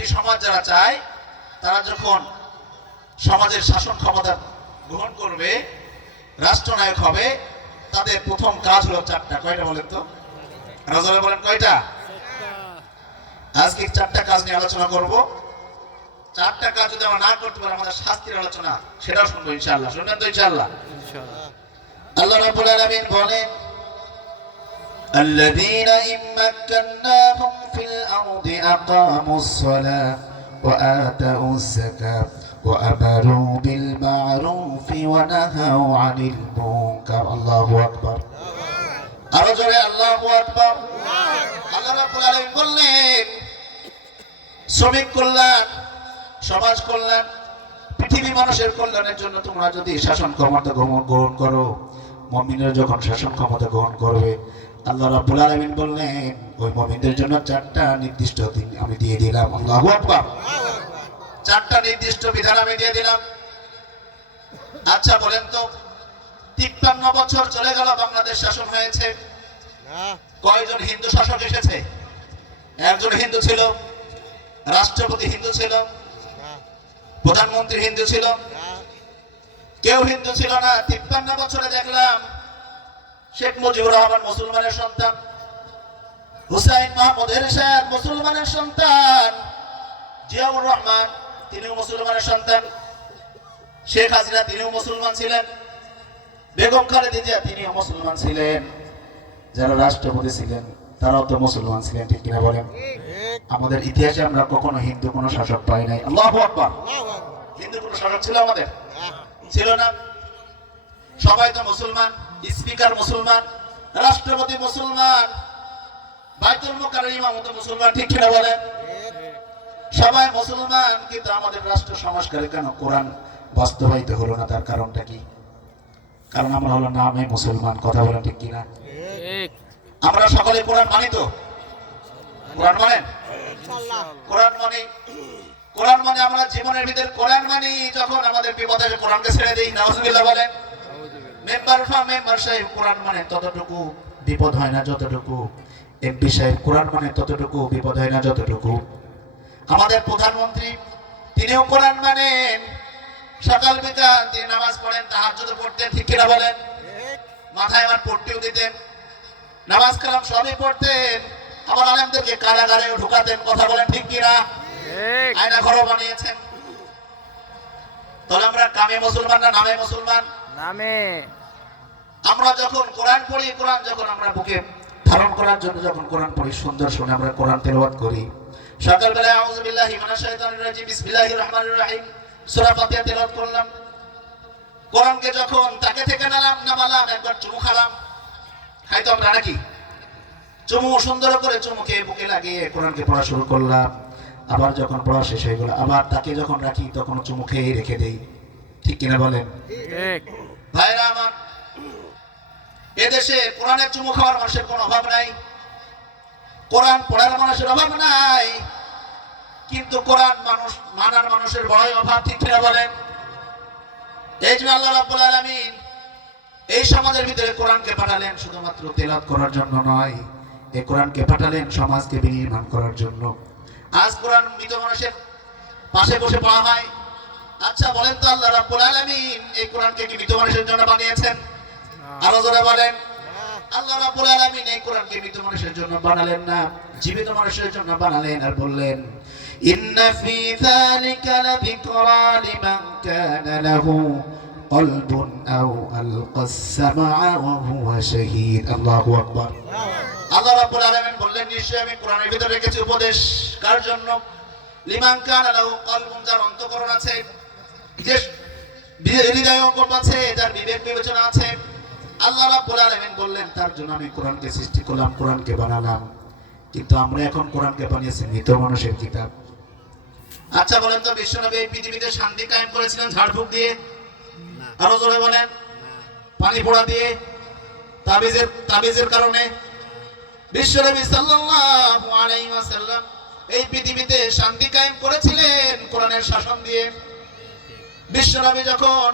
একটি সমাজ যারা চায় তারা যখন সমাজের শাসন ক্ষমতা গ্রহণ করবে, রাষ্ট্রনায়ক হবে, তাদের প্রথম কাজ হলো চারটা। কয়টা বলেন তো? রাজা বলেন কয়টা? আজকে চারটা কাজ নিয়ে আলোচনা করব। চারটা কাজ যদি আমরা না করতে পারি আমাদের শাস্তির আলোচনা সেটাও শুনবো ইনশাআল্লাহ। শুনবেন তো ইনশাআল্লাহ? আল্লাহ রাব্বুল আলামিন বলেন, الذين إن مكناهم في الأرض أقاموا الصلاة وآتوا الزكاة وأمروا بالمعروف ونهوا عن المنكر الله أكبر আরো জোরে আল্লাহু আকবার। আল্লাহ রাব্বুল আলামিন বললেন, শ্রমিক কল্যাণ, সমাজ কল্যাণ, পৃথিবী মানুষের কল্যাণের জন্য তোমরা যদি শাসন ক্ষমতা গ্রহণ করো, মুমিনরা যখন শাসন ক্ষমতা গ্রহণ করবে, আল্লাহ রাব্বুল আলামিন বললেন ওই মুমিনদের জন্য চারটা নির্দিষ্ট দিন আমি দিয়ে দিলাম। আল্লাহু আকবার। চারটা নির্দিষ্ট বিধান আমি দিয়ে দিলাম। আচ্ছা বলেন তো, 53 বছর চলে গেল বাংলাদেশ শাসন হয়েছে, কয়জন হিন্দু শাসক এসেছে? একজন হিন্দু ছিল, রাষ্ট্রপতি হিন্দু ছিল, প্রধানমন্ত্রী হিন্দু ছিল, কেউ হিন্দু ছিল না। 53 বছরে দেখলাম শেখ মুজিবুর রহমান মুসলমানের সন্তান, হুসাইন মাহমুদ এরশাদ মুসলমানের সন্তান, জিয়াউর রহমান তিনিও মুসলমানের সন্তান, শেখ হাসিনা তিনিও মুসলমান ছিলেন, বেগম খালেদা জিয়া তিনিও মুসলমান ছিলেন, যারা রাষ্ট্রপতি ছিলেন তারাও তো মুসলমান ছিলেন, ঠিক কিনা বলেন? আমাদের ইতিহাসে আমরা কখনো হিন্দু কোনো শাসক পাই নাই। আল্লাহু আকবার। হিন্দু কোনো শাসক ছিল আমাদের? ছিল না। সবাই তো মুসলমান, স্পিকার মুসলমান, রাষ্ট্রপতি মুসলমান, বাইতুল মুকাররম ইমাম তো মুসলমান, ঠিক কিনা বলেন? সবাই মুসলমান, কিন্তু আমাদের রাষ্ট্র সংস্কারে কেন কোরআন বাস্তবায়িত হলো না? তার কারণটা কি? কারণ আমরা হলো নামে মুসলমান। কথা বলেন ঠিক কিনা? আমরা সকলে কোরআন মানি তো? কোরআন মানেন? কোরআন মানি। কোরআন মানে আমরা জীবনের ভিতরে কোরআন মানি। যখন আমাদের বিপদে কোরআনকে ছেড়ে দেই, নাউজুবিল্লাহ বলেন। মেম্বার সাহেব কোরআন মানে ততটুকু বিপদ হয় না যতটুকু এমপি সাহেব কোরআন মানে ততটুকু বিপদ হয় না যতটুকু। আমাদের প্রধানমন্ত্রী তিনিও কোরআন মানেন, সকাল বিকাল তিনি নামাজ পড়েন, তাহাজ্জুদ পড়তেন, ঠিক কিনা বলেন? মাথায় আমার পট্টিও দিতেন, নামাজ কালাম সবই পড়তেন, আবার আলেমদেরকে কারাগারেও ঢুকাতেন। কথা বলেন ঠিক কিনা? আয়না ঘরও বানিয়েছেন। তাহলে আমরা কামে মুসলমান না নামে মুসলমান? নামে। আমরা যখন কোরআন পড়ি, কোরআন যখন আমরা বুকে ধারণ করার জন্য যখন কোরআন পড়ি, সুন্দর শুনে আমরা কোরআন তেলাওয়াত করি। সকালবেলায় আউযু বিল্লাহি মিনাশ শাইতানির রাজিম বিসমিল্লাহির রহমানির রহিম সূরা ফাতিহা তেলাওয়াত করলাম। কোরআনকে যখন তাকে থেকে নামালাম, একবার চুমু খালাম, খাইতো আমরা নাকি? চুমু সুন্দর করে চুমুকে বুকে লাগিয়ে কোরআনকে পড়া শুরু করলাম। আবার যখন পড়া শেষ হয়ে গেল, আবার তাকে যখন রাখি তখন চুমু খেয়ে রেখে দেই, ঠিক কিনা বলেন? ভাইরা আমার, এদেশে কোরআনের চুমু খাওয়ার মানুষের কোনো অভাব নাই, কোরআন পড়ার মানুষের অভাব নাই, কিন্তু কোরআন মানুষ মানার মানুষের বড়ই অভাব, ঠিক কিনা বলেন? এই জন্য আল্লাহ রাব্বুল আলামিন এই সমাজের ভিতরে কোরআনকে পাঠালেন শুধুমাত্র তেলাওয়াত করার জন্য নয়, এই কোরআনকে পাঠালেন সমাজকে বিনির্মাণ করার জন্য। আজ কোরআন মৃত মানুষের পাশে বসে পড়া হয়। আচ্ছা বলেন তো, আল্লাহ রাব্বুল আলামিন এই কোরআনকে কি মৃত মানুষের জন্য বানিয়েছেন? আরো জোরে বলেন। আল্লাহ রাব্বুল আলামিন এই কোরআনকে মৃত মানুষের জন্য বানালেন না, জীবিত মানুষের জন্য বানালেন। আর বললেন, ইন্না ফি যালিকা লাযিকরা লিমান কানা লাহু কলবুন আও আলকাস সামআ ওয়া হুয়া শাহীদ। আল্লাহু আকবার। আল্লাহ রাব্বুল আলামিন বললেন, নিশ্চয়ই আমি কোরআনের ভিতরে রেখেছি উপদেশ কার জন্য? লিমান কানা লাহু কলবুন, যার অন্তঃকরণ আছে, যে হৃদয় অঙ্গন আছে, যার বিবেক বিবেচনা আছে। আল্লাহ রাব্বুল আলামিন বললেন তার জন্য আমি কোরআনকে সৃষ্টি করলাম, কোরআনকে বানালাম। কিন্তু আমরা এখন কোরআনকে বানিয়েছি মৃত মানুষের কিতাব। আচ্ছা বলেন তো, বিশ্বনবী এই পৃথিবীতে শান্তি কায়েম করেছিলেন ঝাড়ফুঁক দিয়ে? আরো জোরে বলেন। পানি পোড়া দিয়ে, তাবিজের কারণে? বিশ্বনবী সাল্লাল্লাহু আলাইহি ওয়াসাল্লাম এই পৃথিবীতে শান্তি কায়েম করেছিলেন কোরআনের শাসন দিয়ে। বিশ্বনবী যখন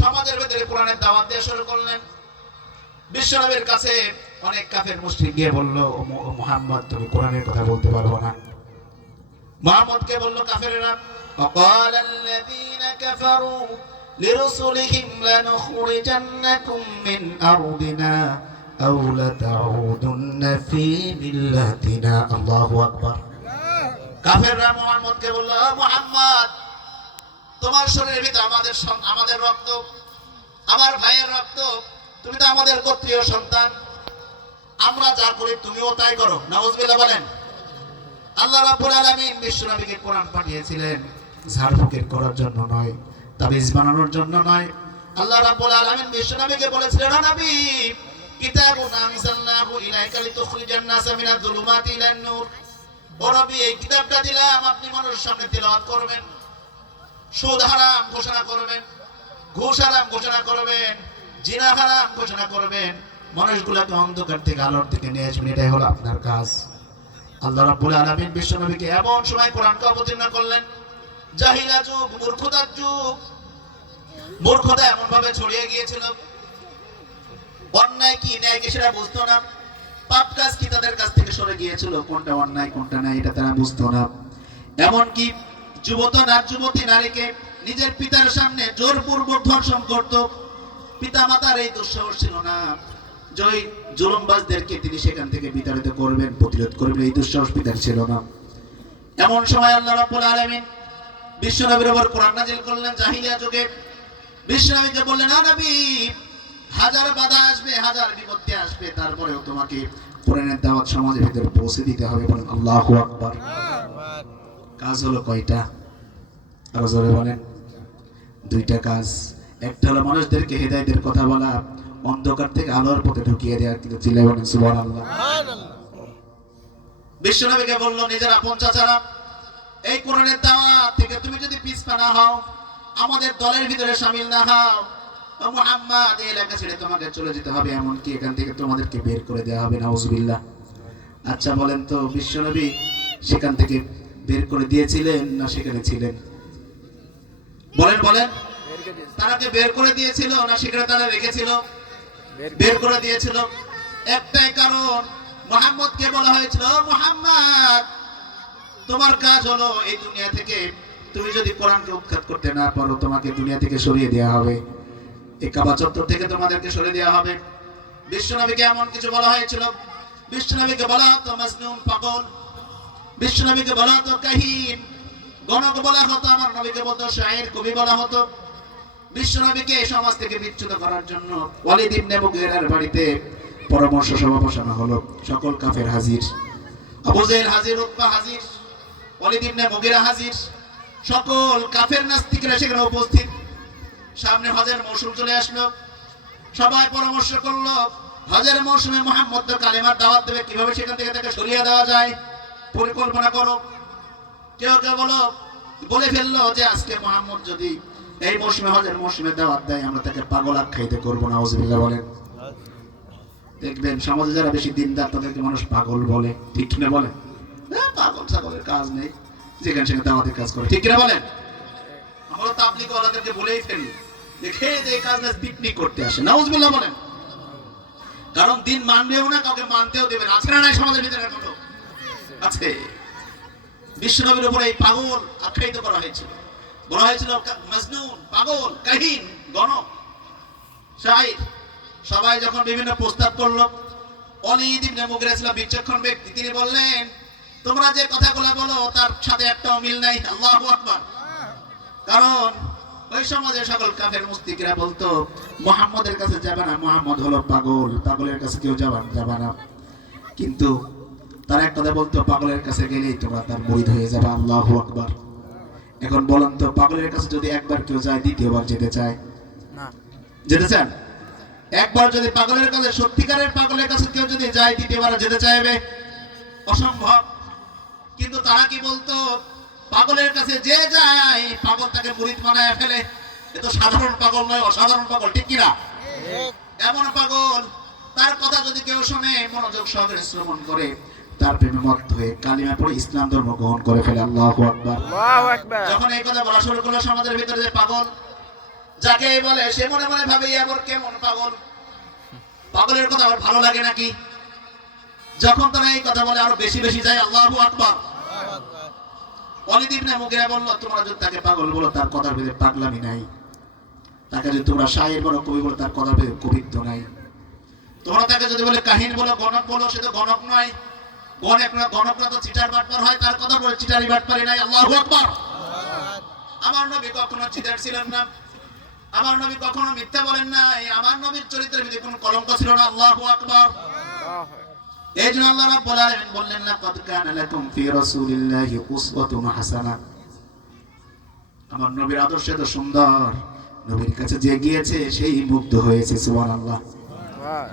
সমাজের ভিতরে কোরআনের দাওয়াত দেওয়া শুরু করলেন, বিশ্বনবীর কাছে অনেক কাফের মুশরিক গিয়ে বলল, ও মুহাম্মদ তুমি কোরআনের কথা বলতে পারবো না। মুহাম্মদকে বলল কাফেররা وقال الذين كفروا لرسلهم لنخرجنكم من أرضنا أو لتعودن في ملتنا الله أكبر কাফেররা মুহাম্মদকে বলল মুহাম্মদ তোমার শরীরের ভিতরে আমাদের রক্ত আমার ভাইয়ের রক্ত তুমি তো আমাদের গোত্রীয় সন্তান আমরা যা করি তুমিও তাই করো নাউজুবিল্লাহ বলেন আল্লাহ রাব্বুল আলামিন বিশ্বনবীকে কোরআন পাঠিয়েছিলেন ঝাড়ফুঁকের করার জন্য নয় তাবিজ বানানোর জন্য নয় আল্লাহ রাব্বুল আলামিন বিশ্বনবীকে বলেছিলেন ও নবী কিতাবুন আনজালনাহু ইলাইকা লিতুখরিজান নাসা মিনাজ যুলুমাতি ইলান নূর ও নবী এই কিতাবটা দিলাম আপনি মানুষের সামনে তেলাওয়াত করবেন সুদ হারাম ঘোষণা করবেন ঘুষ হারাম ঘোষণা করবেন জিনা হারাম ঘোষণা করবেন মানুষগুলোকে অন্ধকার থেকে আলোর দিকে নিয়ে আসবেন এটাই হলো আপনার কাজ আল্লাহ রাব্বুল আলামিন বিশ্বনবীকে এমন সময় কোরআনকে অবতীর্ণ করলেন জাহিলা যুগ মূর্খতার যুগ মূর্খতা এমন ভাবে ছড়িয়ে গিয়েছিল অন্যায় কি ন্যায় কি সেটা বুঝতো না পাপ কাজ কি তাদের কাছ থেকে সরে গিয়েছিল কোনটা অন্যায় কোনটা ন্যায় এটা তারা বুঝতো না এমন কি যুবতী নারীকে নিজের পিতার সামনে জোরপূর্বক ধর্ষণ করত পিতামাতার এই দুঃসাহস ছিল না জয় জুলুমবাজদেরকে তিনি সেখান থেকে বিতাড়িত করবেন প্রতিরোধ করবেন এই দুঃসাহস পিতার ছিল না এমন সময় আল্লাহ রাব্বুল আলামিন বিশ্বনবীর উপর কোরআন নাযিল করলেন জাহিলিয়া যুগে বিশ্বনবীকে বললেন ও নবী হাজার বাধা আসবে হাজার বিপত্তি আসবে তারপরেও তোমাকে কোরআনের দাওয়াত সমাজের ভিতরে পৌঁছে দিতে হবে বলেন আল্লাহু আকবার কাজ হলো কয়টা আরো জোরে বলেন দুইটা কাজ একটা হলো মানুষদেরকে হেদায়েতের কথা বলা অন্ধকার থেকে আলোর পথে ঢুকিয়ে দেওয়া কিন্তু চিল্লায় বলেন সুবহানাল্লাহ বিশ্বনবীকে বলল নিজের আপন চাচারা এই কোরআনের দাওয়াত থেকে তুমি যদি পিছপা না হও আমাদের দলের ভিতরে শামিল না হও ও মুহাম্মদ এই এলাকা ছেড়ে তোমাকে চলে যেতে হবে এমন কি এখান থেকে তোমাদেরকে বের করে দেওয়া হবে নাউজুবিল্লাহ আচ্ছা বলেন তো বিশ্বনবী সেখান থেকে বের করে দিয়েছিলেন না সেখানে ছিলেন বলেন বলেন তারাকে বের করে দিয়েছিল না সেখানে তারা রেখেছিল বের করে দিয়েছিল একটাই কারণ মুহাম্মদকে বলা হয়েছিল মুহাম্মদ তোমার কাজ হলো এই দুনিয়া থেকে তুমি যদি কোরআনকে উৎখাত করতে না পারো তোমাকে দুনিয়া থেকে সরিয়ে দেওয়া হবে এই কাবা চত্বর থেকে তোমাদেরকে সরিয়ে দেওয়া হবে বিশ্বনবীকে এমন কিছু বলা হয়েছিল বিশ্বনবীকে বলা হতো মাজনুন পাগল বিশ্বনবীকে বলা হতো কাহিন গণক বলা হতো আমার নবীকে বলতো শায়ের কবি বলা হতো বিশ্বনবীকে এই সমাজ থেকে বিচ্যুত করার জন্য ওয়ালিদ ইবনে মুগীরার বাড়িতে পরামর্শ সভা বসানো হলো সকল কাফের হাজির আবু জেহেল হাজির উতবা হাজির ওয়ালিদ ইবনে মুগীরা হাজির সকল কাফের নাস্তিকরা সেখানে উপস্থিত সামনে হজের মৌসুম চলে আসলো সবাই পরামর্শ করলো হজের মৌসুমে মুহাম্মদ তো কালেমার দাওয়াত দেবে কিভাবে সেখান থেকে তাকে সরিয়ে দেওয়া যায় পরিকল্পনা করো কেউ কেউ বলে ফেললো যে আজকে মুহাম্মদ যদি এই মৌসুমে হজের মৌসুমে দাওয়াত দেয় আমরা তাকে পাগল আখ্যায়িত করবো নাউজুবিল্লাহ বলেন দেখবেন সমাজে যারা বেশি দিনদার তাদেরকে মানুষ পাগল বলে ঠিক কিনা বলেন পাগল ছাগলের কাজ নেই যেখানে সেখানে দাওয়াতের কাজ করে ঠিক কিনা বলেন আমরা তাবলীগ ওয়ালাদেরকে বলেই ফেলি দেখে এই কাজ না পিকনিক করতে আসে নাউজুবিল্লাহ বলেন কারণ দিন মানবেও না কাউকে মানতেও দেবে না আছে না নাই সমাজের ভিতরে এখনো আছে বিশ্বনবীর উপরে এই পাগল আখ্যায়িত করা হয়েছিল বলা হয়েছিল মাজনুন পাগল কাহিন গণক শায়ের সবাই যখন বিভিন্ন প্রস্তাব করলো ওয়ালিদ ইবনে মুগীরা ছিল বিচক্ষণ ব্যক্তি তিনি বললেন তোমরা যে কথাগুলো বলো তার সাথে একটাও মিল নাই আল্লাহু আকবার কারণ ওই সমাজে সকল কাফের মুশরিকরা বলতো মুহাম্মদের কাছে যাবে না মুহাম্মদ হলো পাগল পাগলের কাছে কেউ যাবে না কিন্তু তারা এক কথা বলতো পাগলের কাছে গেলেই তোমরা তার মুরিদ হয়ে যাবে আল্লাহু আকবার এখন বলেন তো পাগলের কাছে যদি একবার কেউ যায় দ্বিতীয়বার যেতে চায় না যেতে চান একবার যদি পাগলের কাছে সত্যিকারের পাগলের কাছে কেউ যদি যায় দ্বিতীয়বার যেতে চাইবে অসম্ভব কিন্তু তারা কি বলতো পাগলের কাছে যে যায় পাগল তাকে মুরিদ বানায় ফেলে এ তো সাধারণ পাগল নয় অসাধারণ পাগল ঠিক কি না এমন পাগল তার কথা যদি কেউ শুনে মনোযোগ সহকারে শ্রবণ করে তার প্রেমে মত্ত হয়ে কালিমা পড়ে ইসলাম ধর্ম গ্রহণ করে ফেলে আল্লাহু আকবার আল্লাহু আকবার যখন এই কথা বলা শুরু করলো সমাজের ভিতরে যে পাগল যাকে বলে সে মনে মনে ভাবে আবার কেমন পাগল পাগলের কথা আবার ভালো লাগে নাকি যখন তারা এই কথা বলে আরো বেশি বেশি যায় আল্লাহু আকবার ওয়ালিদ ইবনে মুগিরা বলল, তোমরা যদি তাকে পাগল বলো তার কথার ভিতরে পাগলামি নাই, তাকে যদি তোমরা শায়ের বলো, কবি বলো, তার কথার ভিতরে কবিত্ব নাই। তোমরা তাকে যদি বলে কাহিন বলো, গণক বলো, সে তো গণক নয়। গণকরা তো চিটার বাটপার হয়, তার কথা বলে চিটারি বাটপারি নাই। আল্লাহু আকবার। আমার নবী কখনো চিটার ছিলেন না, আমার নবী কখনো মিথ্যা বলেন নাই, আমার নবীর চরিত্রের ভিতরে কোনো কলঙ্ক ছিল না। আল্লাহু আকবার। এই জন্য আল্লাহ রাব্বুল আলামিন বললেন, লাকাদ কানা লাকুম ফি রাসূলিল্লাহি উসওয়াতুন হাসানাহ। আমার নবীর আদর্শ এত সুন্দর, নবীর কাছে যে গিয়েছে সেই মুগ্ধ হয়েছে। সুবহানাল্লাহ।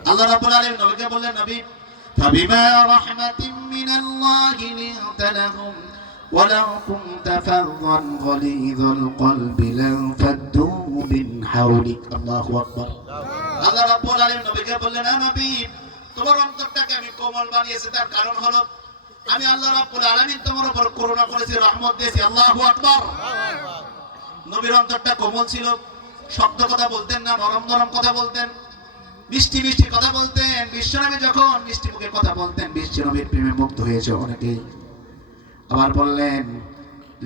আল্লাহ রাব্বুল আলামিন নবীকে বললেন, নবী ফাবিমা রাহমাতিন মিনাল্লাহি লিনতা লাহুম ওয়ালাউ কুনতা ফাযযান গালিযাল কলবি লানফাদ্দু মিন হাওলিক। আল্লাহু আকবার। আল্লাহ রাব্বুল আলামিন নবীকে বললেন, নবী তোমার অন্তরটাকে আমি কোমল বানিয়েছি, তার কারণ হলো আমি আল্লাহ রাব্বুল আলামিন তোমার উপর করুণা করেছি, রহমত দিয়েছি। আল্লাহু আকবার। নবীর অন্তরটা কোমল ছিল, শব্দ কথা বলতেন না, নরম নরম কথা বলতেন, মিষ্টি মিষ্টি কথা বলতেন। বিশ্বনবী যখন মিষ্টি মুখে কথা বলতেন, বিশ্বনবীর প্রেমে মুগ্ধ হয়েছে অনেকেই। আবার বললেন,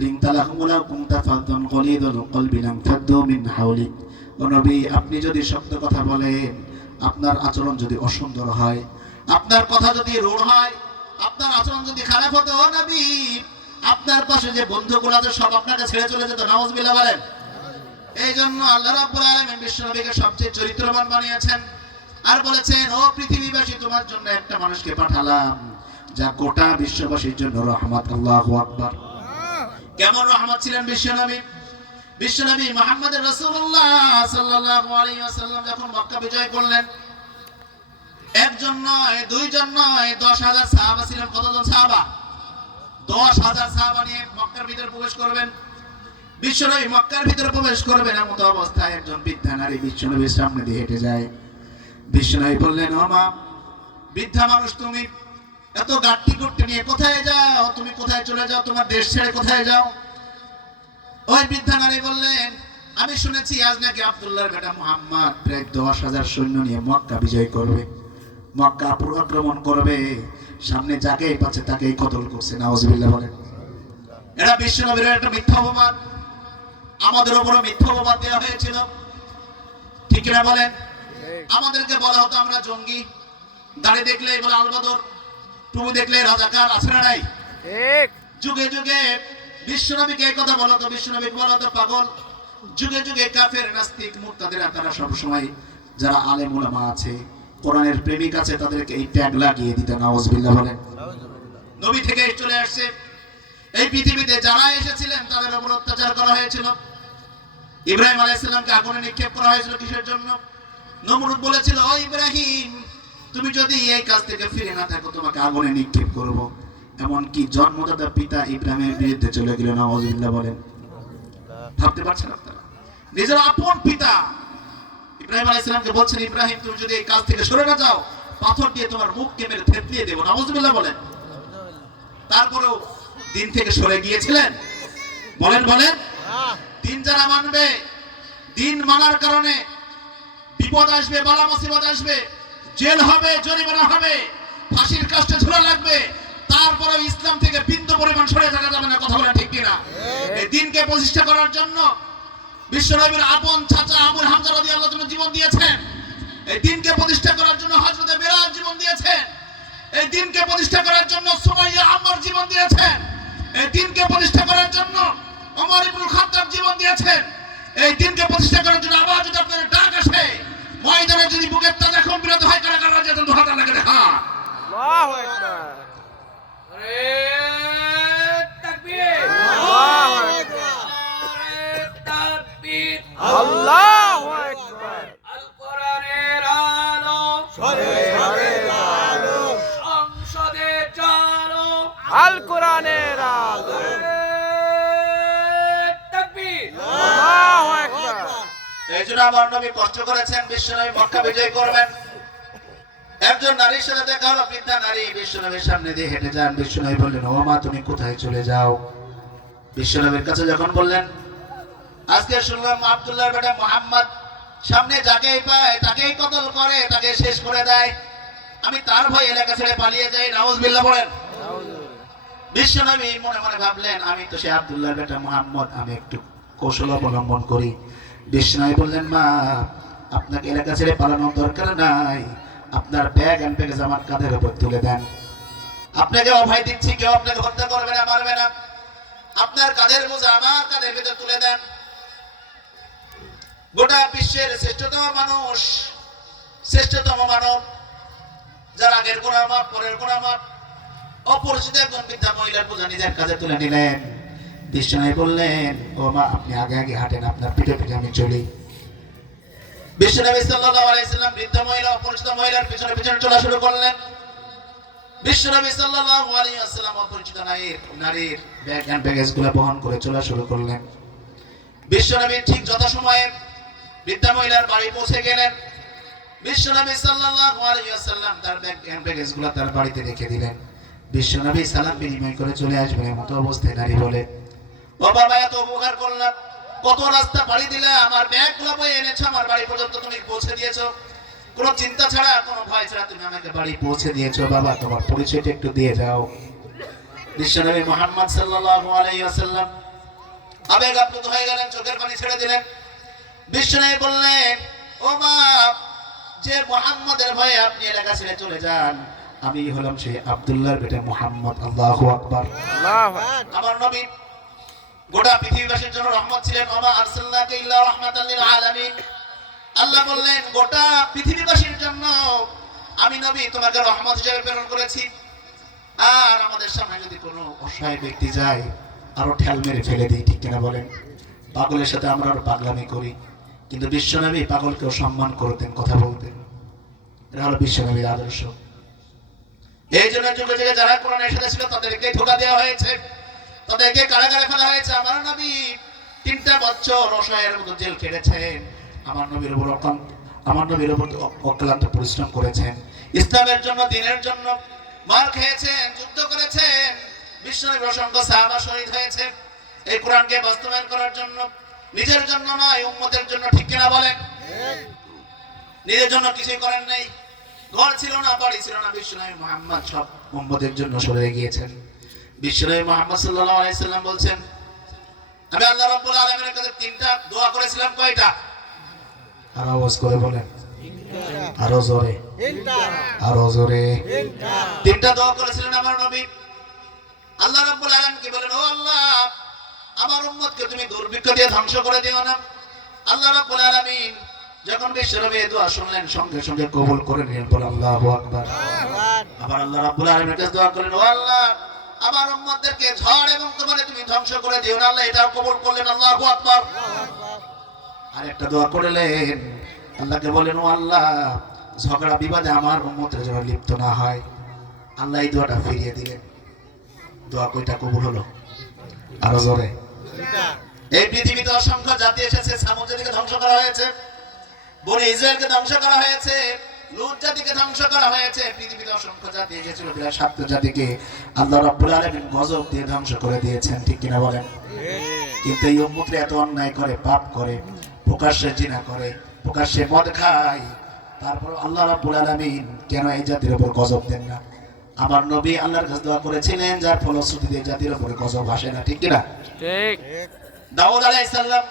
লিনতালাহুমুলা কুনতা ফাদদান গলিদাল কলবি লানফাদ্দু মিন হাওলিক। ও নবী, আপনি যদি শব্দ কথা বলেন, আপনার আচরণ যদি অসুন্দর হয়, আপনার কথা যদি রূঢ় হয়, আপনার আচরণ যদি খারাপ হতো, ও নবী, আপনার পাশে যে বন্ধুগুলো আছে সব আপনাকে ছেড়ে চলে যেত। নাউযুবিল্লাহ বলেন। এই জন্য আল্লাহ রাব্বুল আলামিন বিশ্বনবীকে সবচেয়ে চরিত্রবান বানিয়েছেন আর বলেছেন, ও পৃথিবীবাসী, তোমার জন্য একটা মানুষকে পাঠালাম যা গোটা বিশ্ববাসীর জন্য রহমত। আল্লাহু আকবার। কেমন রহমত ছিলেন বিশ্বনবী? বিশ্বনবী মুহাম্মদ রাসূলুল্লাহ সাল্লাল্লাহু আলাইহি ওয়াসাল্লাম যখন মক্কা বিজয় করলেন, একজন নয়, দুইজন নয়, 10,000 সাহাবা ছিলেন। কতজন সাহাবা? 10,000 সাহাবা নিয়ে মক্কার ভিতরে প্রবেশ করবেন। বিশ্বনবী মক্কার ভিতরে প্রবেশ করবেন, এমন অবস্থায় একজন বৃদ্ধা নারী বিশ্বনবীর সামনে দিয়ে হেঁটে যায়। বিশ্বনবী বললেন, ও মা, বৃদ্ধা মানুষ তুমি, এত গাট্টি গুট্টি নিয়ে কোথায় যাও? তুমি কোথায় চলে যাও? তোমার দেশ ছেড়ে কোথায় যাও? ওই বৃদ্ধা নারী বললেন, আমি শুনেছি আজ নাকি আব্দুল্লাহর বেটা মুহাম্মদ প্রায় 10,000 সৈন্য নিয়ে মক্কা বিজয় করবে, মক্কা আক্রমণ করবে, সামনে যাকেই পাচ্ছে তাকেই কতল করছে। নাউযুবিল্লাহ বলেন। এরা বিশ্বনবীর একটা মিথ্যা অপবাদ, আমাদের উপরও মিথ্যা অপবাদ দেওয়া হয়েছিল, ঠিক কিনা বলেন? আমাদেরকে বলা হতো আমরা জঙ্গি, দাড়ি দেখলেই বলে আলবদর, টুপি দেখলে রাজাকার, আছে না নাই? যুগে যুগে বিশ্বনবীকে এই কথা বলা হতো, বিশ্বনবীকে বলা হতো পাগল। যুগে যুগে কাফের, নাস্তিক, মুরতাদিরা, তারা সবসময় যারা আলেম উলামা আছে, কোরআনের প্রেমিক আছে, তাদেরকে এই ট্যাগ লাগিয়ে দিত। নাউযুবিল্লাহ বলেন। নবী থেকে চলে আসছে, এই পৃথিবীতে যারা এসেছিলেন তাদের উপর অত্যাচার করা হয়েছিল। ইব্রাহিম আলাইহিস সালামকে আগুনে নিক্ষেপ করা হয়েছিল কিসের জন্য? নমরুদ বলেছিল, ও ইব্রাহিম, তুমি যদি এই কাজ থেকে ফিরে না থাকো তোমাকে আগুনে নিক্ষেপ করব। এমনকি জন্মদাতা পিতা ইব্রাহিমের বিরুদ্ধে চলে গেল। নাউযুবিল্লাহ বলেন। ভাবতে পারছেন আপনারা? নিজের আপন পিতা ইব্রাহিম আলাইহিস সালামকে বলছেন, ইব্রাহিম, তুমি যদি এই কাজ থেকে সরে না যাও, পাথর দিয়ে তোমার মুখকে মেরে থেতলিয়ে দেব। নাউযুবিল্লাহ বলেন। তারপরেও দিন থেকে সরে গিয়েছিলেন। বলেন বলেন। দিন যারা মানবে, দিন মানার কারণে বিপদ আসবে, বালা মুসিবত আসবে, জেল হবে, জরিমানা হবে, ফাঁসির কাস্টে ঝোলা লাগবে, তারপরেও ইসলাম থেকে বিন্দু পরিমাণ সরে থাকা যাবে না। কথা বলা ঠিক কিনা? এই দিনকে প্রতিষ্ঠা করার জন্য বিশ্বনবীর আপন চাচা আবুল হামজা রাদিয়াল্লাহু তাআলা জীবন দিয়েছেন। এই দিনকে প্রতিষ্ঠা করার জন্য হযরত বেলাল জীবন দিয়েছেন। এই দিনকে প্রতিষ্ঠা করার জন্য সুমাইয়া আম্মার জীবন দিয়েছেন। এই দিনকে প্রতিষ্ঠা করার জন্য ওমর ইবনে খাত্তাব জীবন দিয়েছেন। এই দিনকে প্রতিষ্ঠা করার জন্য আবার যদি আপনাদের ডাক আসে, ময়দানে যদি বুকের তাজা খুন বিরত হয়, কারা কারা যেতেন দুই হাত লাগে দেখা। আল্লাহু আকবার। আরে তাকবীর, আল্লাহু আকবার, তাকবীর, আল্লাহু আকবার। আল কোরআনের আলো, শরীয়তের আলো, সংসদে চালো, আল কোরআনের আলো, তাকবীর, আল্লাহু আকবার। এইজন্য আমার নবী কষ্ট করেছেন, বিশ্বনবী মক্কা বিজয় করবেন। একজন নারীর সাথে দেখা হলো, বৃদ্ধা নারী বিশ্বনবীর সামনে দিয়ে হেঁটে যান। বিশ্বনবী বললেন, ও মা, তুমি কোথায় চলে যাও? বিশ্বনবীর কাছে যখন বললেন, আজকে শুনলাম আব্দুল্লাহর বেটা মুহাম্মদ সামনে যাকেই পায় তাকেই কতল করে, তাকে শেষ করে দেয়, আমি তার ভয় এলাকা ছেড়ে পালিয়ে যাই। নাউযুবিল্লাহ বলেন। বিশ্বনবী মনে মনে ভাবলেন আমি তো সে আব্দুল্লাহর বেটা মুহাম্মদ, আমি একটু কৌশল অবলম্বন করি। বিশ্বনবী বললেন, মা আপনাকে এলাকা ছেড়ে পালানোর দরকার নাই, আপনার ব্যাগ এন্ড প্যাকেজ আমার কাঁধের উপর তুলে দেন। আপনাকে অভয় দিচ্ছি, কেউ আপনাকে হত্যা করবে না, মারবে না। আপনার কাঁধের বোঝা আমার কাঁধের ভিতর তুলে দেন। গোটা বিশ্বের শ্রেষ্ঠতম মানুষ, শ্রেষ্ঠতম মানব, যার আগের গোড়া মাপ পরের গোড়া মাপ, অপরিচিত একজন বৃদ্ধা মহিলার বোঝা নিজের কাঁধে তুলে নিলেন। বিশ্বনবী বললেন, ও মা আপনি আগে আগে হাঁটেন, আপনার পিঠে পিঠে আমি চলি। বিশ্বনবী সাল্লাল্লাহু আলাইহি সাল্লাম বৃদ্ধা মহিলা অপরিচিত মহিলার পিছনে পিছনে চলা শুরু করলেন। বিশ্বনবী সাল্লাল্লাহু আলাইহি ওয়াসাল্লাম অপরিচিত নারীর ব্যাগ এন্ড ব্যাগেজগুলো বহন করে চলা শুরু করলেন। বিশ্বনবী ঠিক যথাসময়ে বৃদ্ধা মহিলার বাড়ি পৌঁছে গেলেন। বিশ্বনবী সাল্লাল্লাহু আলাইহি ওয়াসাল্লাম তার ব্যাগ এন্ড ব্যাগেজগুলো তার বাড়িতে রেখে দিলেন। বিশ্বনবী সালাম বিনিময় করে চলে আসবেন এমন অবস্থায় নারী বলে, ও বাবা এত উপকার করলাম, কত রাস্তা পাড়ি দিলে, আমার ব্যাগগুলো বয়ে এনেছো, আমার বাড়ি পর্যন্ত তুমি পৌঁছে দিয়েছো, কোনো চিন্তা ছাড়া কোনো ভয় ছাড়া তুমি আমাকে বাড়ি পৌঁছে দিয়েছো, বাবা তোমার পরিচয়টা একটু দিয়ে যাও। বিশ্বনবী মুহাম্মদ সাল্লাল্লাহু আলাইহি ওয়াসাল্লাম আবেগ আপ্লুত হয়ে গেলেন, চোখের পানি ছেড়ে দিলেন। বিশ্বনবী বললেন, ও মা যে মুহাম্মদের ভয়ে আপনি এলাকা ছেড়ে চলে যান, আমি হলাম সেই আব্দুল্লাহর বেটা মুহাম্মদ। আল্লাহু আকবার। আমার নবী গোটা পৃথিবীবাসীর জন্য রহমত ছিলেন। ওমা আরসালনাকা ইল্লা রাহমাতাল লিল আলামিন। আল্লাহ বললেন, গোটা পৃথিবীবাসীর জন্য আমি নবী তোমাকে রহমত হিসেবে প্রেরণ করেছি। আর আমাদের সামনে যদি কোনো অসহায় ব্যক্তি যায়, আরো ঠেল মেরে ফেলে দিই, ঠিক কিনা বলেন? পাগলের সাথে আমরা আরো পাগলামি করি, কিন্তু বিশ্বনবী পাগলকেও সম্মান করতেন, কথা বলতেন। এটা হলো বিশ্বনবীর আদর্শ। এই জন্য যুগে যুগে যারা কোরআনের সাথে ছিল তাদেরকে ধোঁকা দেওয়া হয়েছে, তাদেরকে কারাগারে ফেলা হয়েছে। আমার নবী 3টা বছর অসহায়ের মতো জেল কেটেছেন। আমার নবীর উপর অক্লান্ত পরিশ্রম করেছেন, ইসলামের জন্য, দ্বীনের জন্য মার খেয়েছেন, যুদ্ধ করেছেন। বিশ্বনবীর অসংখ্য সাহাবা শহীদ হয়েছে এই কোরআনকে বাস্তবায়ন করার জন্য, নিজের জন্য নয়, উম্মতের জন্য, ঠিক কিনা বলেন? নিজের জন্য কিছুই করেন নাই, ঘর ছিল না, বাড়ি ছিল না। বিশ্বনবী মুহাম্মদ সব উম্মতের জন্য সরে গিয়েছেন। বিশ্বনবী মুহাম্মদ সাল্লাল্লাহু আলাইহি সাল্লাম বলছেন, আমি আল্লাহ রাব্বুল আলামিনের কাছে 3টা দোয়া করেছিলাম। কয়টা? আর আওয়াজ করে বলেন, আরো জোরে, আরো জোরে। 3টা দোয়া করেছিলেন আমার নবী। আল্লাহ রাব্বুল আলামিন কি বলেন, ও আল্লাহ আমার উম্মতকে তুমি দুর্ভিক্ষ দিয়ে ধ্বংস করে দিও না। আল্লাহ রাব্বুল আলামিন যখন বিশ্বনবী এই দোয়া শুনলেন, সঙ্গে সঙ্গে কবুল করে নিলেন। বলেন আল্লাহু আকবার। আবার আল্লাহ রাব্বুল আলামিনের কাছে দোয়া করলেন, ও আল্লাহ আমার উম্মতদেরকে ঝড় এবং তুফানে তুমি ধ্বংস করে দিও না। আল্লাহ এটাও কবুল করলেন। আল্লাহু আকবার। আরেকটা দোয়া করলেন, আল্লাহকে বলেন, ও আল্লাহ ঝগড়া বিবাদে আমার উম্মতের যেন লিপ্ত না হয়। আল্লাহ এই দোয়াটা ফিরিয়ে দিলেন। দোয়া কয়টা কবুল হলো? আরো জোরে। এই পৃথিবীতে অসংখ্য জাতি এসেছে, সামুদ জাতিকে ধ্বংস করা হয়েছে, বনি ইসরায়েলকে ধ্বংস করা হয়েছে, লূত জাতিকে ধ্বংস করা হয়েছে। পৃথিবীতে অসংখ্য জাতি এসেছিল, 7 জাতিকে আল্লাহ রাব্বুল আলামিন গজব দিয়ে ধ্বংস করে দিয়েছেন, ঠিক কিনা বলেন? কিন্তু এই উম্মতরা এত অন্যায় করে, পাপ করে, প্রকাশ্যে জিনা করে, প্রকাশ্যে মদ খায়, তারপর আল্লাহ রাব্বুল আলামিন কেন এই জাতির উপর গজব দেন না? আমার নবী আল্লাহর কাছে দোয়া করেছিলেন, যার ফলশ্রুতিতে এই জাতির উপরে গজব আসে না, ঠিক কিনা? ঠিক। দাউদ আলাইহিস সালাম,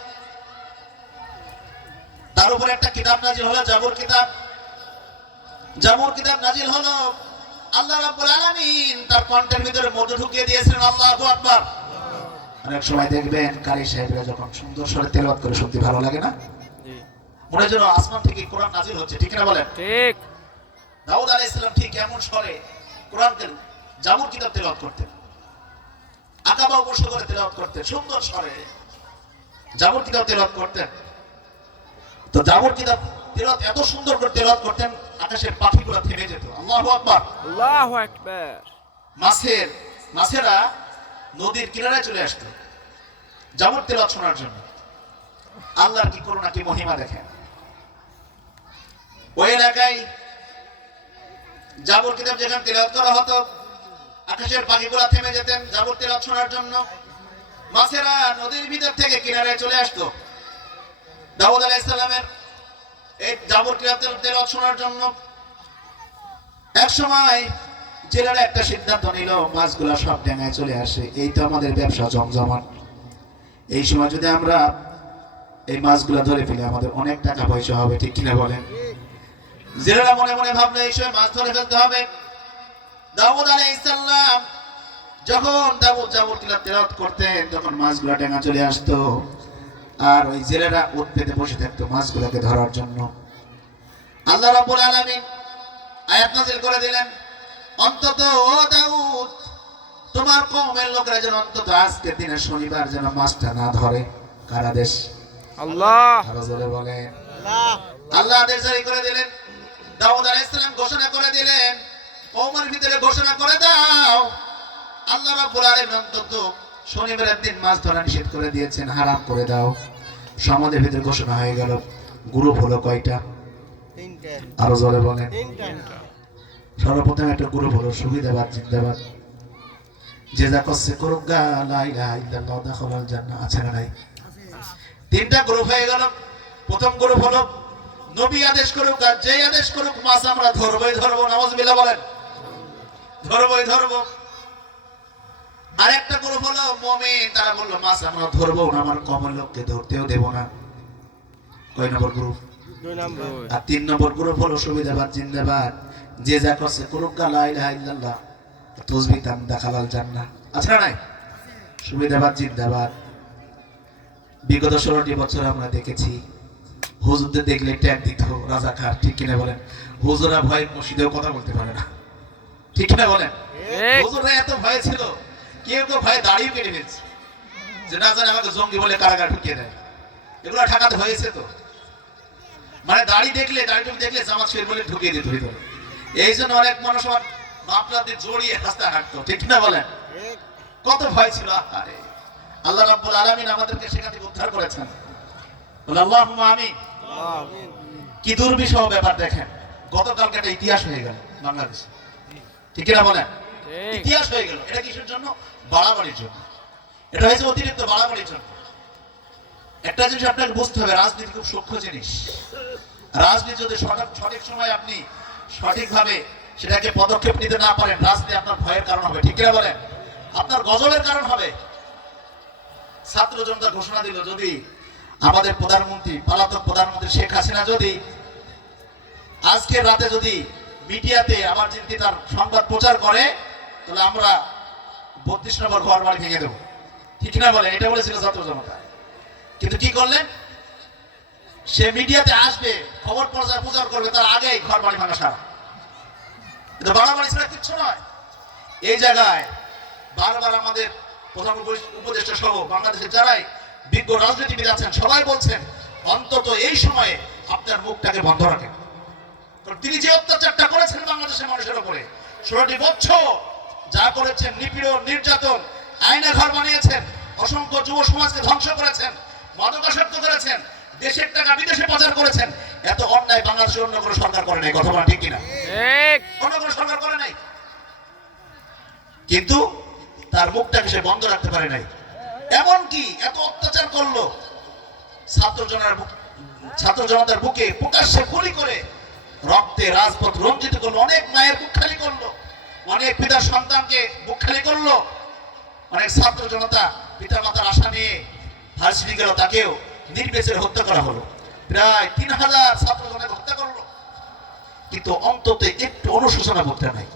তার উপরে একটা কিতাব নাজিল হলো, জাবুর কিতাব। জাবুর কিতাব নাজিল হলো, আল্লাহ রাব্বুল আলামিন তার কণ্ঠের ভিতরে মধু ঢুকিয়ে দিয়েছেন। আল্লাহু আকবার। অনেক সময় দেখবেন কারি সাহেবরা যখন সুন্দর স্বরে তেলাওয়াত করে, শুনতে ভালো লাগে না? মনে হয় যেন আসমান থেকে কোরআন নাজিল হচ্ছে, ঠিক না বলেন? ঠিক। দাউদ আলাইহিস সালাম ঠিক এমন স্বরে কোরআনকে, জাবুর কিতাব তেলাওয়াত করতেন, আকাবা উপর করে তেলাওয়াত করতেন, সুন্দর স্বরে জাবুর কিতাব তেলাওয়াত করতেন। তো জাবুর কিতাব তেলাওয়াত এত সুন্দর করে তেলাওয়াত করতেন, আকাশের পাখিগুলো থেমে যেত। আল্লাহু আকবার। আল্লাহু আকবার। মাছেরা নদীর কিনারে চলে আসতো জাবুর তেলাওয়াত শোনার জন্য। আল্লাহর কি করুণা, কি মহিমা দেখেন। ওই এলাকায় জাবুর কিতাব যেখানে তেলাওয়াত করা হতো, আকাশের পাখিগুলো থেমে যেতেন জাবুর তেলাওয়াত শোনার জন্য। মাছেরা নদীর ভিতর থেকে কিনারে চলে আসতো দাউদ আলাইহিস সালামের এই জাবুর কিতাব তেলাওয়াত শোনার জন্য। এক সময় ছেলেরা একটা সিদ্ধান্ত নিল, মাছগুলা সব ডেঙায় চলে আসে, এই তো আমাদের ব্যবসা জমজমাট। এই সময় যদি আমরা এই মাছগুলা ধরে ফেলি আমাদের অনেক টাকা পয়সা হবে, ঠিক কিনা বলেন? জেলেরা মনে মনে ভাবলো এই সময় মাছ ধরে ফেলতে হবে। দাউদ আলাইহিস সালাম যখন জাবুর তিলাওয়াত করতেন তখন মাছগুলা ডেঙা চলে আসতো, আর ওই জেলেরা ওত পেতে বসে থাকতো মাছগুলোকে ধরার জন্য। আল্লাহ রাব্বুল আলামিন আয়াত নাযিল করে দিলেন, অন্তত ও দাউদ, তোমার কওমের লোকেরা যেন অন্তত আজকের দিনে শনিবার যেন মাছটা না ধরে। কার আদেশ? আল্লাহ। আরো জোরে বলেন আল্লাহ আদেশ জারি করে দিলেন। দাউদ আলাইহিস সালাম ঘোষণা করে দিলেন, কওমের ভিতরে ঘোষণা করে দাও আল্লাহ রাব্বুল আলামিন অন্তত শনিবারের দিন মাছ ধরা নিষেধ করে দিয়েছেন, হারাম করে দাও। সমাজের ভিতরে ঘোষণা হয়ে গেল। গ্রুপ হলো কয়টা? আরো জোরে বলেন। সর্বপ্রথম একটা গ্রুপ হলো সুবিধাবাদ জিন্দাবাদ, যে যা করছে করুক গা, লা ইলাহা ইল্লাল্লাহ দাখালাল জান্নাহ। আছে না নাই? তিনটা গ্রুপ হয়ে গেল। প্রথম গ্রুপ হলো নবী আদেশ করুক আর যেই আদেশ করুক মাছ আমরা ধরবই ধরবো। নাউযুবিল্লাহ বলেন, ধরবই ধরবো। আর একটা গ্রুপ হলো মুমিন, তারা বললো মাছ আমরা ধরবো না, আমার কমল লোককে ধরতেও দেব না। কয় নম্বর গ্রুপ? 2 নম্বর। আর 3 নম্বর গ্রুপ হলো সুবিধাবাদ জিন্দাবাদ, যে যা করছে করুক গা, লা ইলাহা ইল্লাল্লাহ তাসবিহ তাম দাখালাল জান্নাহ। আছে না নাই? সুবিধাবাদ জিন্দাবাদ। বিগত 16টি বছর আমরা দেখেছি হুজুরদের দেখলে ট্যাগ দিত রাজাকার, ঠিক কিনা বলেন? হুজুরা ভয়ে মসজিদেও কথা বলতে পারে না, ঠিক কিনা বলেন? হুজুররা এত ভয় ছিল, কেউ কেউ ভয়ে দাড়িও কেটে ফেলছে, যে না জানে আমাকে জঙ্গি বলে কারাগার ঢুকিয়ে দেয়। এগুলো ঠেকাতে হয়েছে তো, মানে দাড়ি দেখলে জামাত শিবির বলে ঢুকিয়ে দিত ভিতরে। এই জন্য অনেক মানুষ আমার মাপলাদের জড়িয়ে রাস্তায় হাঁটতো, ঠিক না বলেন? কত ভয় ছিল। আরে আল্লাহ রাব্বুল আলামিন আমাদেরকে সেখান থেকে উদ্ধার করেছেন। আল্লাহুম্মা আমিন। কি দুর্বিষহ ব্যাপার দেখেন, গতকালকে একটা ইতিহাস হয়ে গেল বাংলাদেশে, ঠিক না বলেন? ইতিহাস হয়ে গেল। এটা কিসের জন্য? বাড়াবাড়ির জন্য। এটা হয়েছে অতিরিক্ত বাড়াবাড়ির জন্য। একটা জিনিস আপনাকে বুঝতে হবে, রাজনীতি খুব সূক্ষ্ম জিনিস। রাজনীতি যদি সঠিক সময় আপনি সঠিকভাবে সেটাকে পদক্ষেপ নিতে না পারেন, রাজনীতি আপনার ভয়ের কারণ হবে, ঠিক না বলেন? আপনার গজবের কারণ হবে। ছাত্র জনতা ঘোষণা দিল, যদি আমাদের প্রধানমন্ত্রী, পলাতক প্রধানমন্ত্রী শেখ হাসিনা যদি আজকের রাতে যদি মিডিয়াতে আমার চিন্তি তার সংবাদ প্রচার করে, তাহলে আমরা 32 নম্বর ঘর বাড়ি ভেঙে দেবো, ঠিক না বলে? এটা বলেছিল ছাত্র জনতা। কিন্তু কি করলেন? সে মিডিয়াতে আসবে, খবর প্রচার করবে, তার আগেই ঘর বাড়ি ভাঙা সারা। কিন্তু বাড়াবাড়ি ছাড়া কিচ্ছু নয়। এই জায়গায় বারবার আমাদের প্রধান উপদেষ্টা সহ বাংলাদেশের যারাই বিজ্ঞ রাজনীতিবিদ আছেন সবাই বলছেন, অন্তত এই সময়ে আপনার মুখটাকে বন্ধ রাখেন। তিনি যে অত্যাচারটা করেছেন বাংলাদেশের মানুষের উপরে 16টি বছর, যা করেছেন নিপীড়ন, নির্যাতন, আইনে ঘর বানিয়েছেন, অসংখ্য যুব সমাজকে ধ্বংস করেছেন, মাদকাসক্ত করেছেন, দেশের টাকা বিদেশে পাচার করেছেন। এত অন্যায় বাংলাদেশের অন্য কোনো সরকার করে নাই, কথা বলা ঠিক কিনা? অন্য কোনো সরকার করে নাই। কিন্তু তার মুখটাকে সে বন্ধ রাখতে পারে নাই। এমন কি এত অত্যাচার করলো, ছাত্র জনতার বুকে প্রকাশ্যে গুলি করে রক্তে রাজপথ রঞ্জিত করলো, অনেক মায়ের বুক খালি করলো, অনেক পিতার সন্তানকে বুক খালি করলো, অনেক ছাত্র জনতা পিতা মাতার আশা নিয়ে ভার্সিটি গেল, তাকেও নির্বিচারে হত্যা করা হলো। প্রায় 3000 ছাত্র জনতাকে হত্যা করলো, কিন্তু অন্তত একটু অনুশোচনা বোধটা নাই,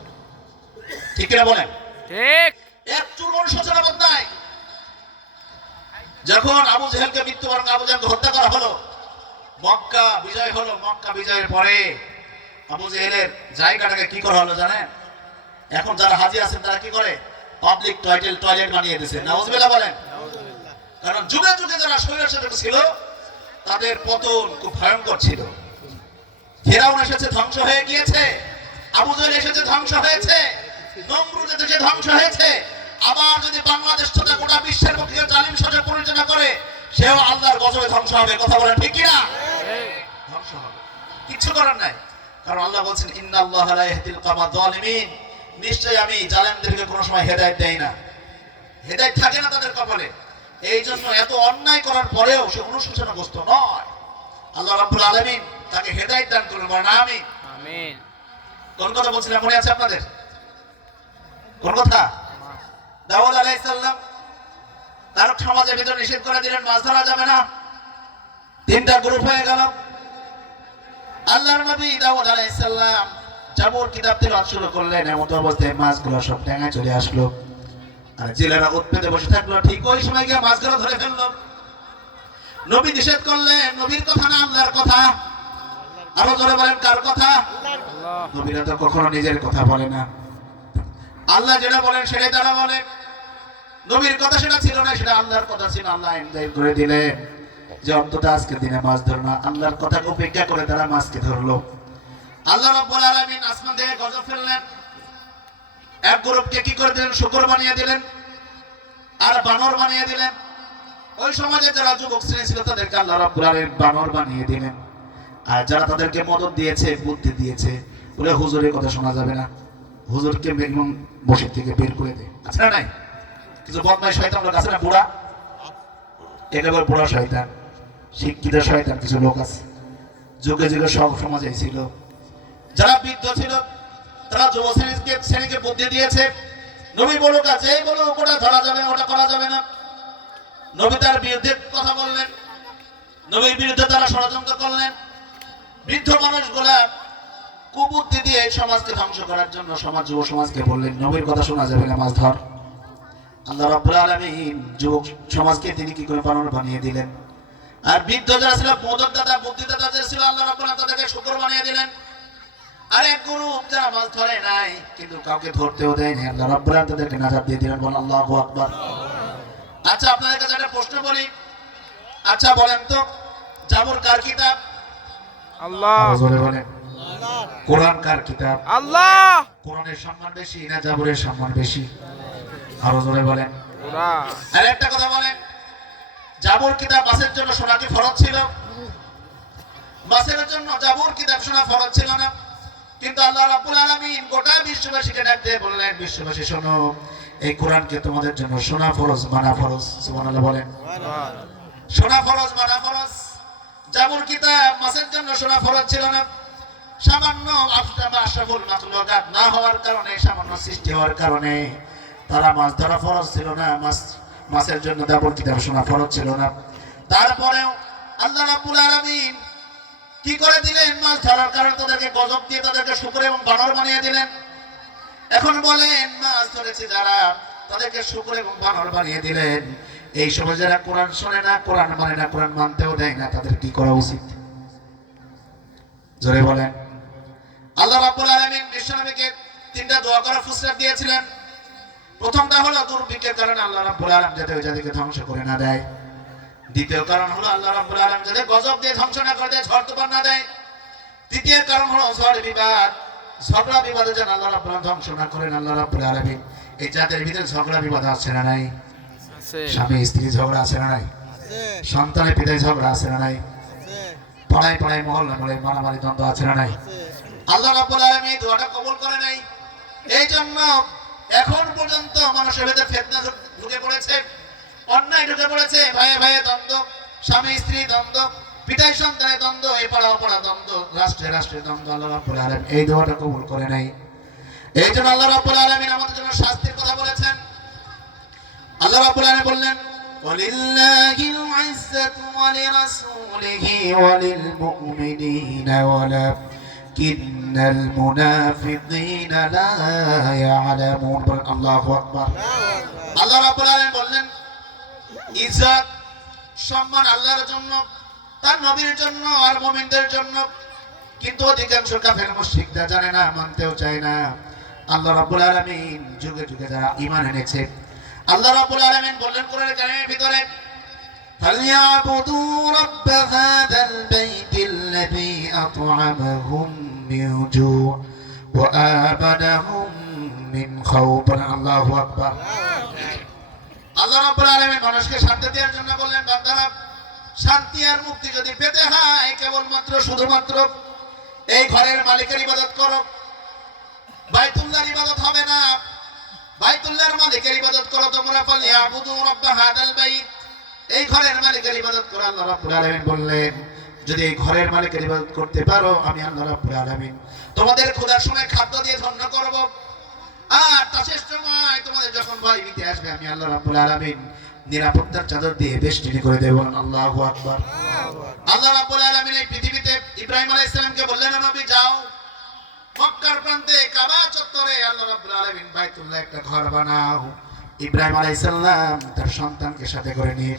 ঠিক না বলেন? ঠিক। একটু অনুশোচনা বোধ নাই। যখন আবু জেহেলকে মৃত্যুবরণ, আবু জেহেলকে হত্যা করা হলো, মক্কা বিজয় হলো, মক্কা বিজয়ের পরে আবু জেহেলের জায়গাটাকে কি করা হলো জানেন? এখন যারা হাজি আছেন তারা কি করে? পাবলিক টয়লেট বানিয়ে দিয়েছে। নাউজুবিল্লাহ বলেন। কারণ যুগে যুগে যারা স্বৈরশাসক ছিল তাদের পতন খুব ভয়ঙ্কর ছিল। ফিরাউন এসেছে, ধ্বংস হয়ে গিয়েছে। আবু জেহেল এসেছে, ধ্বংস হয়েছে। নমরুদ এসেছে, ধ্বংস হয়েছে। আবার যদি বাংলাদেশ তথা গোটা বিশ্বের মুখে জালিম শাসক পরিচালনা করে, সেও আল্লাহর গজবে ধ্বংস হবে, কথা বলেন ঠিক কিনা? ধ্বংস হবে, কিচ্ছু করার নাই। কারণ আল্লাহ বলছেন, ইন্নাল্লাহা লা ইয়াহদিল কওমায যালিমিন, নিশ্চয়ই আমি জালেমদেরকে কোনো সময় হেদায়েত দেই না। হেদায়েত থাকে না তাদের কপালে। এই জন্য এত অন্যায় করার পরেও সে অনুশোচনাগ্রস্ত নয়। আল্লাহ রাব্বুল আলামিন তাকে হেদায়েত দান করুন, বলেন আমিন। আমিন। কোন কথা বলছিলাম মনে আছে আপনাদের? কোন কথা? দাউদ আলাইহিস সালাম তার সমাজের ভিতর নিষেধ করে দিলেন মাছ ধরা যাবে না। তিনটা গ্রুপ হয়ে গেল। আল্লাহর নবী দাউদ আলাইহিস সালাম জাবুর কিতাব তিলাওয়াত শুরু করলেন, এমন অবস্থায় মাছগুলো সব ডেঙায় চলে আসলো। আর জেলেরা উৎপেতে বসে থাকলো। ঠিক ওই সময় গিয়ে মাছগুলো ধরে ফেললো। নবী নিষেধ করলেন, নবীর কথা না আল্লাহর কথা। আরো জোরে বলেন কার কথা? নবীরা তো কখনো নিজের কথা বলে না, আল্লাহ যেটা বলেন সেটাই তারা বলে। নবীর কথা সেটা ছিল না, সেটা আল্লাহর কথা ছিল। আল্লাহ ইনজাইল করে দিলেন যে অন্তত আজকের দিনে মাছ ধরো না। আল্লাহর কথাকে উপেক্ষা করে তারা মাছকে ধরলো। আল্লাহ রাব্বুল আলামিন আসমান থেকে গজব ফেললেন। এক গ্রুপকে কি করে দিলেন? শুকর বানিয়ে দিলেন আর বানর বানিয়ে দিলেন। ওই সমাজে যারা যুবক শ্রেণী ছিল তাদেরকে আল্লাহ রাব্বুল আলামিন বানর বানিয়ে দিলেন। আর যারা তাদেরকে মদত দিয়েছে, বুদ্ধি দিয়েছে, বলে হুজুরের কথা শোনা যাবে না, হুজুরকে মসজিদ থেকে বের করে দে। আছে না নাই? কিছু বদমাই শয়তান লোক আছে না, বুড়া, একেবারে বুড়া শয়তান, শিক্ষিত শয়তান কিছু লোক আছে, যুগে যুগে সব সমাজে ছিল। যারা বৃদ্ধ ছিল তারা যুব শ্রেণীকে বুদ্ধি দিয়েছে। নবী বলুক আছে, এই বলুক ওটা ধরা যাবে, ওটা করা যাবে না। নবী তার বিরুদ্ধে কথা বললেন, নবীর বিরুদ্ধে তারা ষড়যন্ত্র করলেন। বৃদ্ধ মানুষগুলা কুবুদ্ধি দিয়ে এই সমাজকে ধ্বংস করার জন্য সমাজ যুব সমাজকে বললেন নবীর কথা শোনা যাবে না, মাছ ধর। আল্লাহ রাব্বুল আলামিন যুবক সমাজকে তিনি কি করে বানর বানিয়ে দিলেন। আর বৃদ্ধ যারা ছিল, মদতদাতা বুদ্ধিদাতা যারা ছিল, আল্লাহ রাব্বুল আলামিন তাদেরকে শুকর বানিয়ে দিলেন। আর এক গ্রুপ যারা মাছ ধরে নাই, কিন্তু কাউকে ধরতেও দেয়নি, আল্লাহ রাব্বুল আলামিন তাদেরকে নাজাত দিয়ে দিলেন। বলেন আল্লাহু আকবার। আচ্ছা, আপনাদের কাছে একটা প্রশ্ন বলি। আচ্ছা বলেন তো, জাবুর কার কিতাব? আল্লাহ। জোরে বলেন। কোরআন কার কিতাব? আল্লাহ। কোরআনের সম্মান বেশি না জাবুরের সম্মান বেশি? আরো জোরে বলেন। কোরআন। আর একটা কথা বলেন, জাবুর কিতাব মাসের জন্য শোনা কি ফরজ ছিল? মাসের জন্য জাবুর কিতাব শোনা ফরজ ছিল না। কিন্তু আল্লাহ রাব্বুল আলামিন গোটা বিশ্ববাসীকে ডাক দিয়ে বললেন, বিশ্ববাসী শোনো, এই কোরআনকে তোমাদের জন্য শোনা ফরজ, মানা ফরজ। সুবহানাল্লাহ বলেন। শোনা ফরজ, মানা ফরজ। জাবুর কিতাব মাসের জন্য শোনা ফরজ ছিল না। সামান্য আশরাফুল মাখলুকাত না হওয়ার কারণে, সামান্য সৃষ্টি হওয়ার কারণে তারা মাছ ধরা ফরজ ছিল না, মাছের জন্য জাবুর কিতাব শোনা ফরজ ছিল না। তারপরেও আল্লাহ রাব্বুল আলামিন কি করে দিলেন? মাছ ধরার কারণে তাদেরকে গজব দিয়ে তাদেরকে শুকর এবং বানর বানিয়ে দিলেন। এখন বলেন, মাছ ধরেছে যারা, তাদেরকে শুকর এবং বানর বানিয়ে দিলেন। এই সময় যারা কোরআন শোনে না, কোরআন মানে না, কোরআন মানতেও দেয় না, তাদের কি করা উচিত? জোরে বলেন। আল্লাহ রাব্বুল আলামিন বিশ্বনবীকে তিনটা দোয়া করার ফুসরাত দিয়েছিলেন। প্রথমটা হলো দুর্ভিক্ষের কারণে আল্লাহ রাব্বুল আলামিন যাতে ওই জাতিকে ধ্বংস করে না দেয়। দ্বিতীয় কারণ হলো আল্লাহ রাব্বুল আলামিন যাতে গজব দিয়ে ধ্বংস না করে দেয়, ঝড় তুফান না দেয়। তৃতীয় কারণ হলো ঝড় বিবাদ, ঝগড়া বিবাদে যেন আল্লাহ রাব্বুল আলামিন ধ্বংস না করেন। আল্লাহ রাব্বুল আলামিন এই জাতির ভিতরে ঝগড়া বিবাদ আছে না নাই? স্বামী স্ত্রী ঝগড়া আছে না নাই? সন্তানের পিতায় ঝগড়া আছে না নাই? পাড়ায় পাড়ায় মহল্লা মহল্লায় মারামারি দ্বন্দ্ব আছে না নাই? আল্লাহ রাব্বুল আলামিন দোয়াটা কবুল করে নাই। এই জন্য এখন পর্যন্ত মানুষের ভেতরে ফিতনা ঢুকে পড়েছে, অন্যায় ঢুকে পড়েছে, ভাইয়ে ভাইয়ে দ্বন্দ্ব, স্বামী স্ত্রী দ্বন্দ্ব, পিতায় সন্তানের দ্বন্দ্ব, এই পাড়া পাড়া দ্বন্দ্ব, রাষ্ট্রে রাষ্ট্রের দ্বন্দ্ব। আল্লাহ রাব্বুল আলামিন এই দোয়াটা কবুল করে নাই। এই জন্য আল্লাহ রাব্বুল আলামিন আমাদের জন্য শাস্তির কথা বলেছেন। আল্লাহ রাব্বুল আলামিন বললেন, ওয়ালিল্লাহিল ইজ্জাতু ওয়া লিরাসূলিহি ওয়া লিল মুমিনিনা ওয়ালাকিন্নাল মুনাফিকিনা লা ইয়ালামুন। আল্লাহু আকবার। আল্লাহ রাব্বুল আলামিন বললেন, ইজ্জত সম্মান আল্লাহর জন্য, তার নবীর জন্য আর মুমিনদের জন্য। কিন্তু অধিকাংশ কাফের মুশরিকরা জানে না, মানতেও চায় না। আল্লাহ রাব্বুল আলামিন যুগে যুগে যারা ঈমান এনেছে, আল্লাহ রাব্বুল আলামিন বললেন কোরআন কারীমের ভিতরে, ফালইয়াবুদু রাব্ব হাযাল বাইতিল্লাযী আত'আমাহুম মিন জু' ওয়া আমানাহুম মিন খাউফ। আল্লাহু আকবার। আল্লাহ রাব্বুল আলামিন মানুষকে শান্তি দেওয়ার জন্য বললেন, বান্দারা, শান্তি আর মুক্তি যদি পেতে হয় কেবলমাত্র শুধুমাত্র এই ঘরের মালিকের ইবাদত করো। বাইতুল্লাহর ইবাদত হবে না, বাইতুল্লাহর মালিকের ইবাদত করো তোমরা। ফালইয়াবুদু রাব্ব হাযাল বাইত, এই ঘরের মালিকের ইবাদত করো। আল্লাহ রাব্বুল আলামিন বললেন, যদি এই ঘরের মালিকের ইবাদত করতে পারো, আমি আল্লাহ রাব্বুল আলামিন তোমাদের ক্ষুধার সময় খাদ্য দিয়ে ধন্য করব। আর তা শেষ সময় তোমাদের যখন ভয় ভীতি আসবে, আমি আল্লাহ রাব্বুল আলামিন নিরাপত্তার চাদর দিয়ে বেষ্টনী করে দেব। আল্লাহু আকবার। আল্লাহ রাব্বুল আলামিন এই পৃথিবীতে ইব্রাহিম আলাইহিস সালামকে বললেন, নবী যাও মক্কার প্রান্তে কাবা চত্বরে আল্লাহ রাব্বুল আলামিন বাইতুল্লাহ একটা ঘর বানাও। ইব্রাহিম আলাইহিস সালাম তার সন্তানকে সাথে করে নিয়ে